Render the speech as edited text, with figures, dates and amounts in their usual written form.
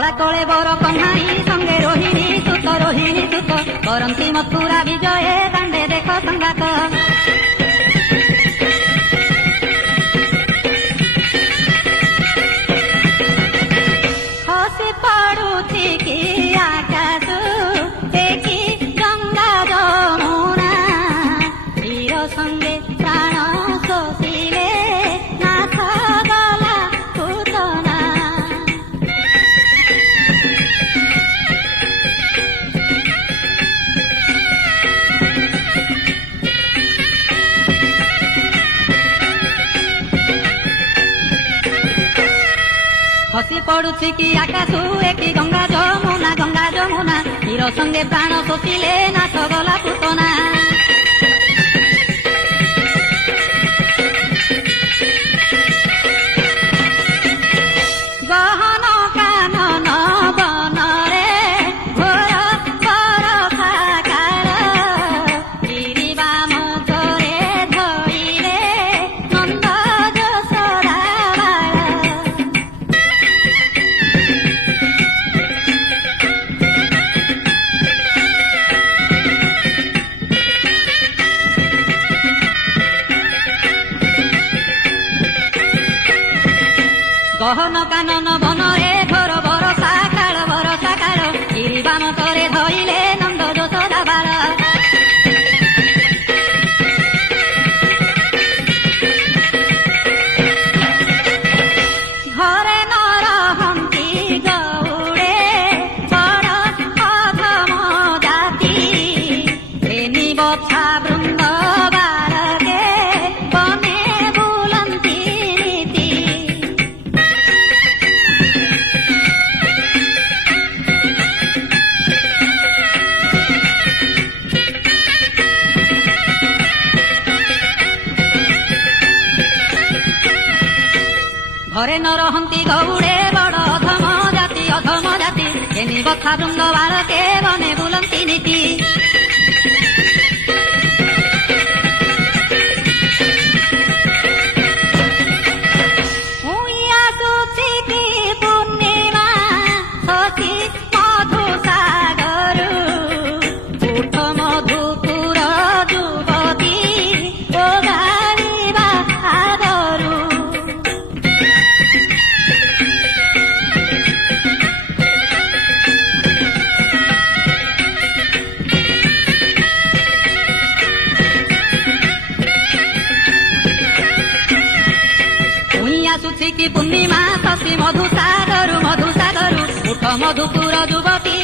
कला कले बर कन्हाई संगे रोहिणी सुत करंती मथुरा विजय दांडे देख संगात हसी पड़ुछि कि आकाश देखी गंगा जमुना वीर संगे प्राण शोषिले नाथ गला पूतना हसी पड़ुछि कि आकाश एकी गंगा जमुना हीर संगे प्राण शोषिले नाथ गला पूतना गहन कानन बनरे घोर बरखा काल गिरिबा मुखरे धइले नंद यशोदा बाळ गहन कानन बनरे घोर बरसा काल गिरिबा मुखरे धइले नंद यशोदा बाळ घरे न रहन्ति गौड़े बड़ अधम जाति प्रेमी बछा वृन्द बालके बने बुलन्ति नीति घरे न रहन्ति गौड़े बड़ अधम जाति एनी बछा वृन्द बालके बने बुलन्ति नीति आसुछि कि पूर्णिमा शशि मधु सागरु उठ मधुपुर युवती ओगाळिबा आदरु आसुछि कि पूर्णिमा शशि मधु सागरु उठ मधुपुर युवती